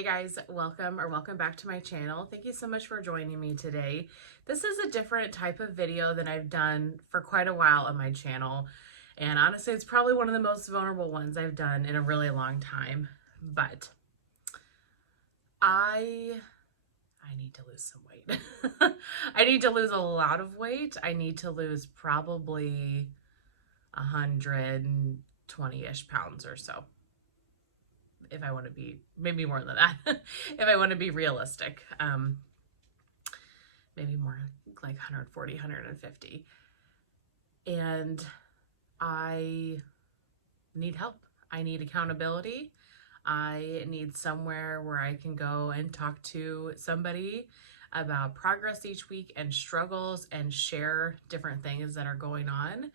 Hey guys, welcome back to my channel. Thank you so much for joining me today. This is a different type of video than I've done for quite a while on my channel. And honestly, it's probably one of the most vulnerable ones I've done in a really long time. But I need to lose some weight. I need to lose a lot of weight. I need to lose probably 120-ish pounds or so. If I want to be, maybe more than that, if I want to be realistic, maybe more like 140, 150. And I need help. I need accountability. I need somewhere where I can go and talk to somebody about progress each week and struggles and share different things that are going on.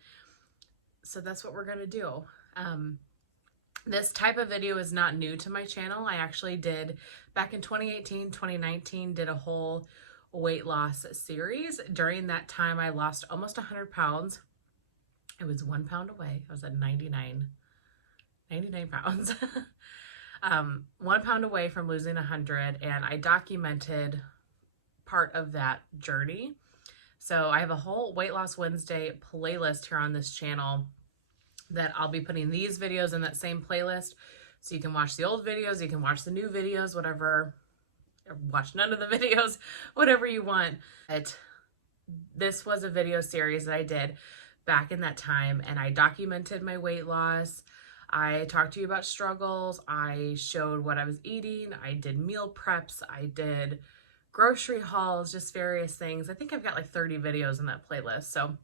So that's what we're going to do. This type of video is not new to my channel. I actually did back in 2018, 2019, did a whole weight loss series. During that time, I lost almost 100 pounds. I was 1 pound away. I was at 99 pounds. 1 pound away from losing 100, and I documented part of that journey. So I have a whole Weight Loss Wednesday playlist here on this channel that I'll be putting these videos in that same playlist. So you can watch the old videos, you can watch the new videos, whatever, or watch none of the videos, whatever you want. But this was a video series that I did back in that time, and I documented my weight loss. I talked to you about struggles. I showed what I was eating. I did meal preps. I did grocery hauls, just various things. I think I've got like 30 videos in that playlist. So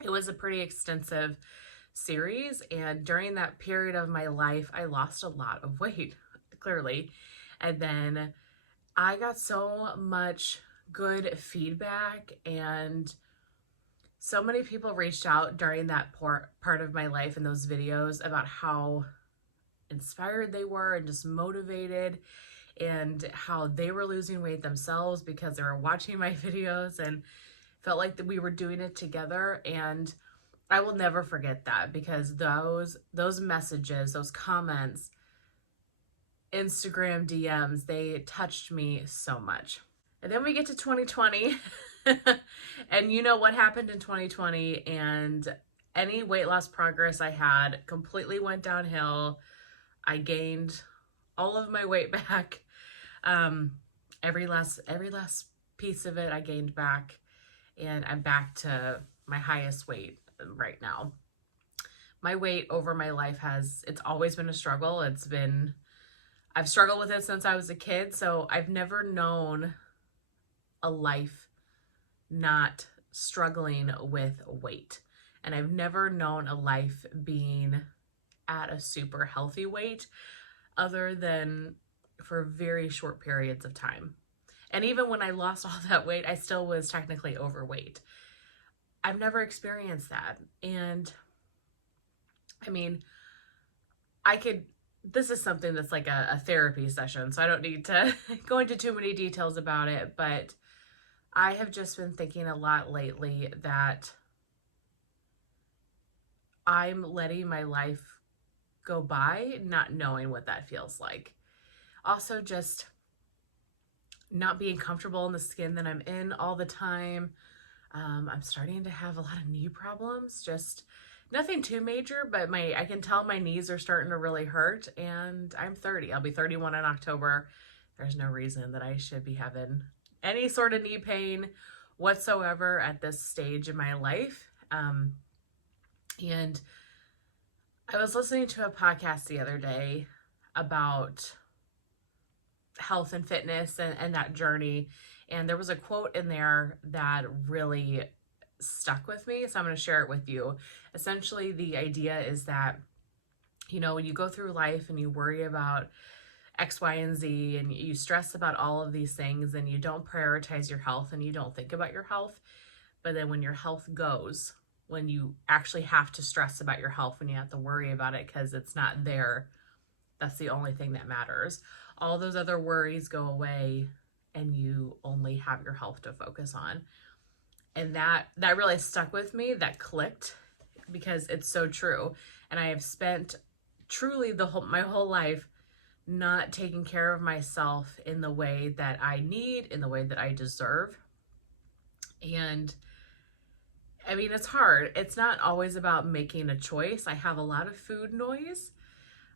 it was a pretty extensive series, and during that period of my life I lost a lot of weight, clearly. And then I got so much good feedback, and so many people reached out during that part of my life in those videos about how inspired they were and just motivated, and how they were losing weight themselves because they were watching my videos and felt like that we were doing it together. And I will never forget that, because those messages, those comments, Instagram DMs, they touched me so much. And then we get to 2020 and you know what happened in 2020, and any weight loss progress I had completely went downhill. I gained all of my weight back. Every last piece of it I gained back, and I'm back to my highest weight right now. My weight over my life it's always been a struggle. I've struggled with it since I was a kid, so I've never known a life not struggling with weight. And I've never known a life being at a super healthy weight, other than for very short periods of time. And even when I lost all that weight, I still was technically overweight. I've never experienced that. And I mean, this is something that's like a therapy session, so I don't need to go into too many details about it, but I have just been thinking a lot lately that I'm letting my life go by not knowing what that feels like. Also, just not being comfortable in the skin that I'm in all the time. I'm starting to have a lot of knee problems, just nothing too major, but I can tell my knees are starting to really hurt, and I'm 30. I'll be 31 in October. There's no reason that I should be having any sort of knee pain whatsoever at this stage in my life. And I was listening to a podcast the other day about health and fitness and that journey. And there was a quote in there that really stuck with me, so I'm going to share it with you. Essentially, the idea is that, you know, when you go through life and you worry about X, Y, and Z, and you stress about all of these things, and you don't prioritize your health and you don't think about your health, but then when your health goes, when you actually have to stress about your health, when you have to worry about it because it's not there, that's the only thing that matters. All those other worries go away, and you only have your health to focus on. And that really stuck with me. That clicked, because it's so true. And I have spent truly my whole life not taking care of myself in the way that I need, in the way that I deserve. And I mean, it's hard. It's not always about making a choice. I have a lot of food noise.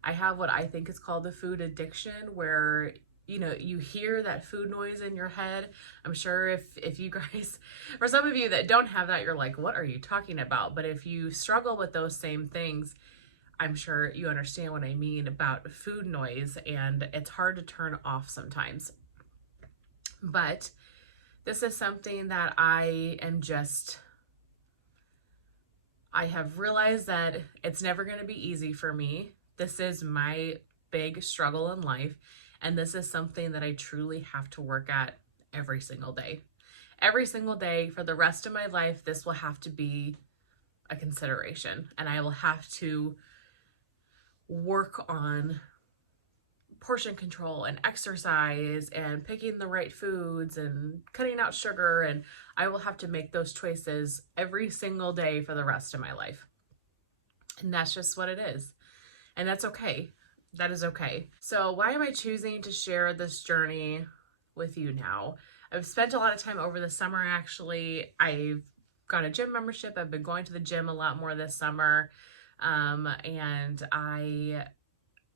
I have what I think is called the food addiction, where you hear that food noise in your head. I'm sure if you guys, for some of you that don't have that, you're like, what are you talking about? But if you struggle with those same things, I'm sure you understand what I mean about food noise, and it's hard to turn off sometimes. But this is something that I have realized that it's never going to be easy for me. This is my big struggle in life, and this is something that I truly have to work at every single day. Every single day for the rest of my life, this will have to be a consideration, and I will have to work on portion control and exercise and picking the right foods and cutting out sugar, and I will have to make those choices every single day for the rest of my life. And that's just what it is. And that's okay. That is okay. So why am I choosing to share this journey with you now? I've spent a lot of time over the summer, actually. I've got a gym membership. I've been going to the gym a lot more this summer. And I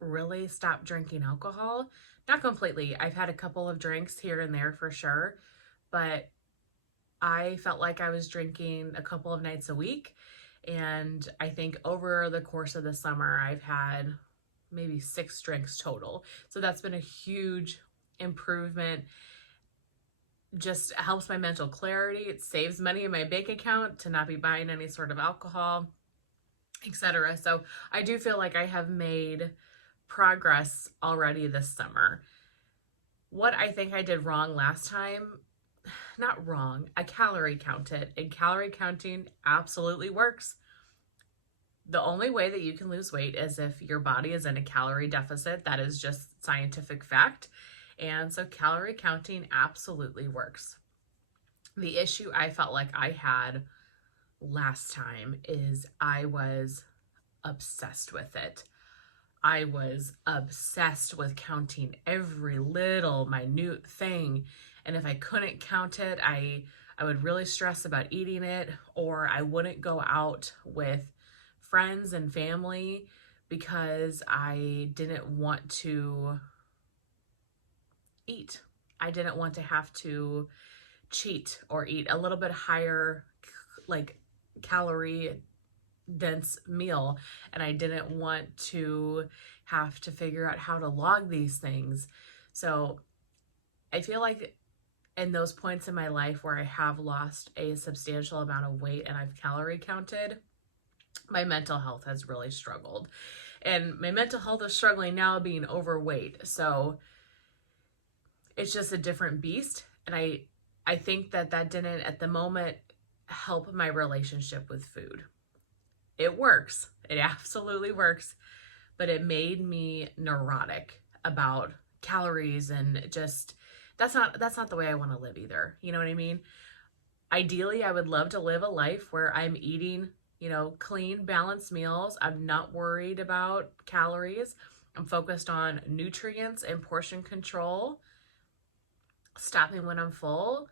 really stopped drinking alcohol. Not completely. I've had a couple of drinks here and there for sure, but I felt like I was drinking a couple of nights a week. And I think over the course of the summer, I've had maybe 6 drinks total. So that's been a huge improvement. Just helps my mental clarity. It saves money in my bank account to not be buying any sort of alcohol, etc. So I do feel like I have made progress already this summer. What I think I did wrong last time, not wrong, I calorie counted, and calorie counting absolutely works. The only way that you can lose weight is if your body is in a calorie deficit. That is just scientific fact. And so calorie counting absolutely works. The issue I felt like I had last time is I was obsessed with it. I was obsessed with counting every little minute thing. And if I couldn't count it, I would really stress about eating it, or I wouldn't go out with friends and family because I didn't want to eat. I didn't want to have to cheat or eat a little bit higher, like calorie dense meal, and I didn't want to have to figure out how to log these things. So I feel like in those points in my life where I have lost a substantial amount of weight and I've calorie counted, my mental health has really struggled. And my mental health is struggling now being overweight. So it's just a different beast. And I think that didn't at the moment help my relationship with food. It works. It absolutely works. But it made me neurotic about calories, and just that's not the way I want to live either. You know what I mean? Ideally, I would love to live a life where I'm eating, clean, balanced meals. I'm not worried about calories. I'm focused on nutrients and portion control, stopping when I'm full,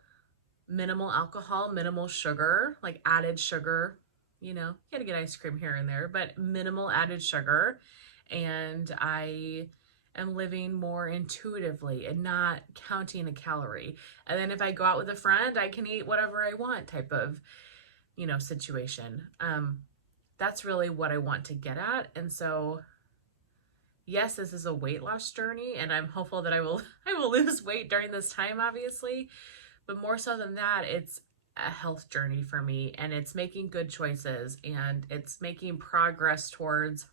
minimal alcohol, minimal sugar, like added sugar. You gotta get ice cream here and there, but minimal added sugar. And I am living more intuitively and not counting a calorie. And then if I go out with a friend, I can eat whatever I want type of, situation. That's really what I want to get at. And so, yes, this is a weight loss journey, and I'm hopeful that I will lose weight during this time, obviously. But more so than that, it's a health journey for me, and it's making good choices, and it's making progress towards,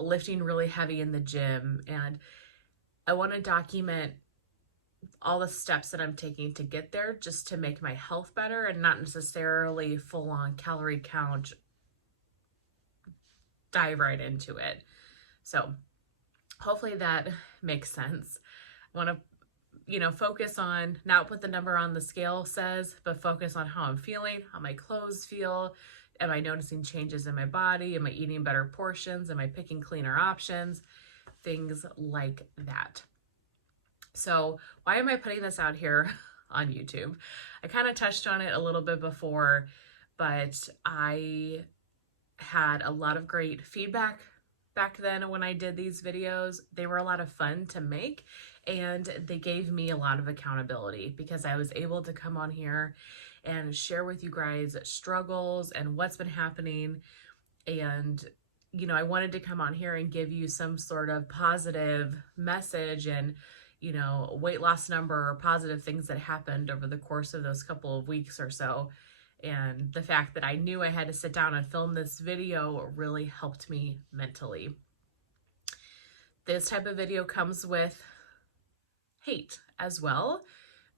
lifting really heavy in the gym. And I want to document all the steps that I'm taking to get there, just to make my health better, and not necessarily full on calorie count, dive right into it. So hopefully that makes sense. I want to focus on not what the number on the scale says, but focus on how I'm feeling, how my clothes feel. Am I noticing changes in my body? Am I eating better portions? Am I picking cleaner options? things like that. So why am I putting this out here on YouTube? I kind of touched on it a little bit before, but I had a lot of great feedback back then when I did these videos. They were a lot of fun to make, and they gave me a lot of accountability because I was able to come on here and share with you guys struggles and what's been happening. And, you know, I wanted to come on here and give you some sort of positive message and, you know, weight loss number or positive things that happened over the course of those couple of weeks or so. And the fact that I knew I had to sit down and film this video really helped me mentally. This type of video comes with hate as well.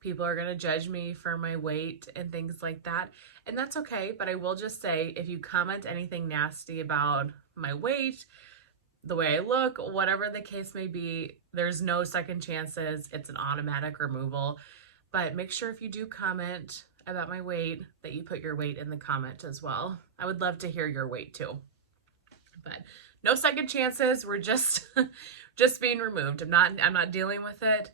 People are going to judge me for my weight and things like that. And that's okay. But I will just say, if you comment anything nasty about my weight, the way I look, whatever the case may be, there's no second chances. It's an automatic removal. But make sure if you do comment about my weight that you put your weight in the comment as well. I would love to hear your weight too. But no second chances. We're just being removed. I'm not dealing with it.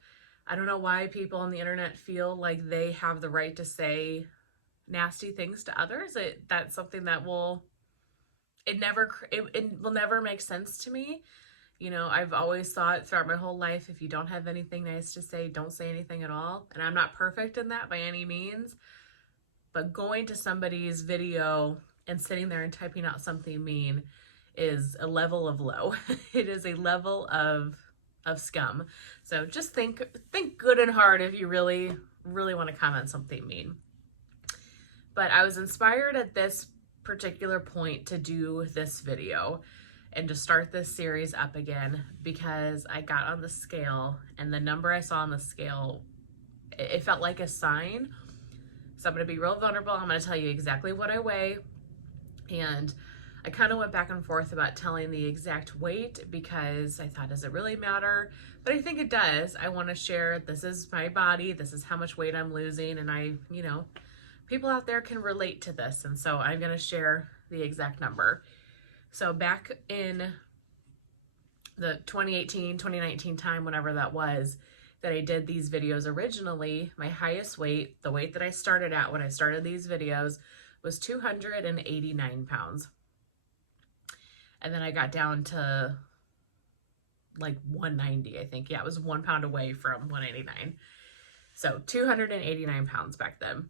I don't know why people on the internet feel like they have the right to say nasty things to others. That's something that will never make sense to me. You know, I've always thought throughout my whole life, if you don't have anything nice to say, don't say anything at all. And I'm not perfect in that by any means. But going to somebody's video and sitting there and typing out something mean is a level of low. It is a level of scum. So just think good and hard if you really want to comment something mean. But I was inspired at this particular point to do this video and to start this series up again because I got on the scale, and the number I saw on the scale, it felt like a sign. So I'm going to be real vulnerable. I'm going to tell you exactly what I weigh. And I kind of went back and forth about telling the exact weight because I thought, does it really matter? But I think it does. I want to share, this is my body, this is how much weight I'm losing, and you know, people out there can relate to this. And so I'm going to share the exact number. So back in the 2018, 2019 time, whenever that was, that I did these videos originally, my highest weight, the weight that I started at when I started these videos, was 289 pounds. And then I got down to like 190, I think. Yeah, it was 1 pound away from 189. So 289 pounds back then.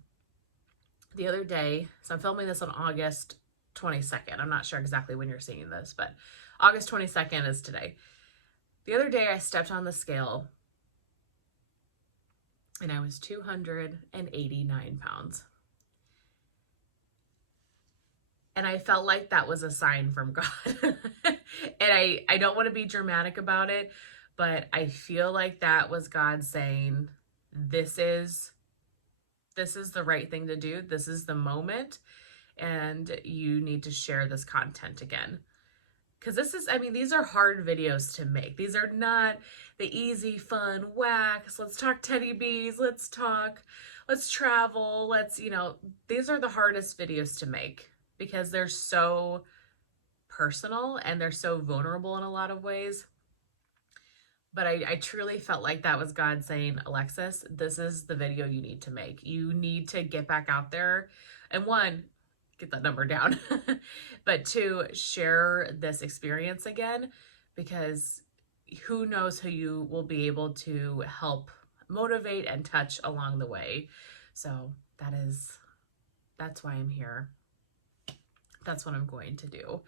The other day, so I'm filming this on August 22nd. I'm not sure exactly when you're seeing this, but August 22nd is today. The other day I stepped on the scale and I was 289 pounds. And I felt like that was a sign from God. And I don't want to be dramatic about it, but I feel like that was God saying, this is the right thing to do. This is the moment. And you need to share this content again. Because these are hard videos to make. These are not the easy, fun, wax, let's talk Teddy Bees, let's travel, these are the hardest videos to make because they're so personal and they're so vulnerable in a lot of ways. But I truly felt like that was God saying, Alexis, this is the video you need to make. You need to get back out there and one, get that number down, but two, share this experience again, because who knows who you will be able to help motivate and touch along the way. So that's why I'm here. That's what I'm going to do.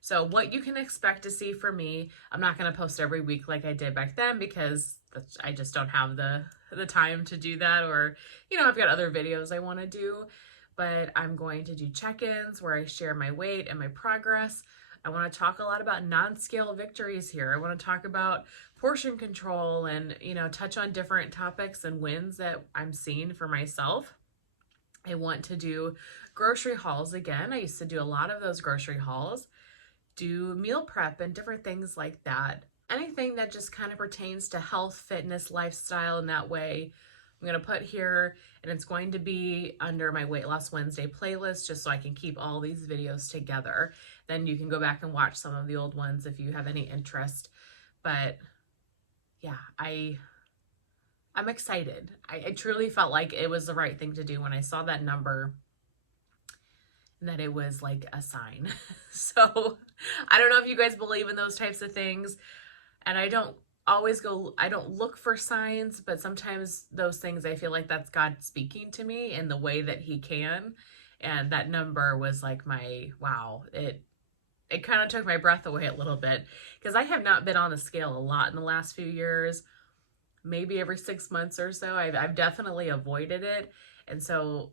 So what you can expect to see from me, I'm not going to post every week like I did back then because I just don't have the time to do that, or, I've got other videos I want to do. But I'm going to do check-ins where I share my weight and my progress. I want to talk a lot about non-scale victories here. I want to talk about portion control and, touch on different topics and wins that I'm seeing for myself. I want to do grocery hauls again. I used to do a lot of those grocery hauls, do meal prep and different things like that. Anything that just kind of pertains to health, fitness, lifestyle in that way, I'm going to put here, and it's going to be under my Weight Loss Wednesday playlist just so I can keep all these videos together. Then you can go back and watch some of the old ones if you have any interest. But yeah, I'm excited. I truly felt like it was the right thing to do when I saw that number, and that it was like a sign. So I don't know if you guys believe in those types of things. And I don't look for signs, but sometimes those things, I feel like that's God speaking to me in the way that he can. And that number was like my, wow, it kind of took my breath away a little bit, because I have not been on the scale a lot in the last few years. Maybe every 6 months or so. I've definitely avoided it. And so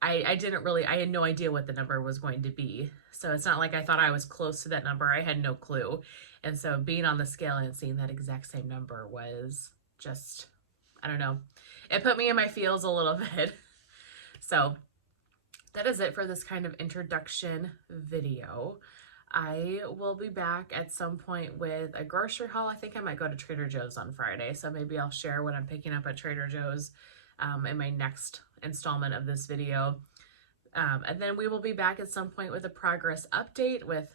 I didn't really, I had no idea what the number was going to be. So it's not like I thought I was close to that number. I had no clue. And so being on the scale and seeing that exact same number was just, I don't know, it put me in my feels a little bit. So that is it for this kind of introduction video. I will be back at some point with a grocery haul. I think I might go to Trader Joe's on Friday, so maybe I'll share what I'm picking up at Trader Joe's in my next installment of this video. And then we will be back at some point with a progress update with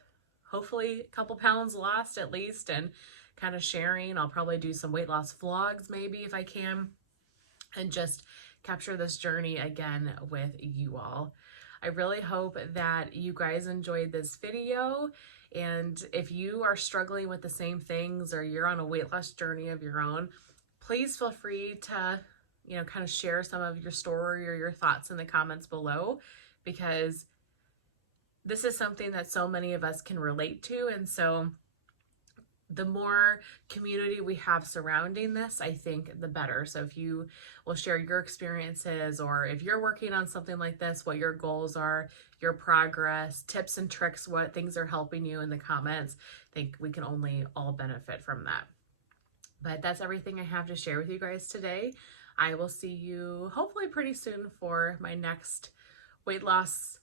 hopefully a couple pounds lost at least, and kind of sharing. I'll probably do some weight loss vlogs maybe if I can, and just capture this journey again with you all. I really hope that you guys enjoyed this video. And if you are struggling with the same things, or you're on a weight loss journey of your own, please feel free to, kind of share some of your story or your thoughts in the comments below, because this is something that so many of us can relate to. And so the more community we have surrounding this, I think the better. So if you will share your experiences, or if you're working on something like this, what your goals are, your progress, tips and tricks, what things are helping you in the comments, I think we can only all benefit from that. But that's everything I have to share with you guys today. I will see you hopefully pretty soon for my next weight loss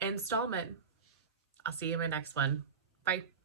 installment. I'll see you in my next one. Bye.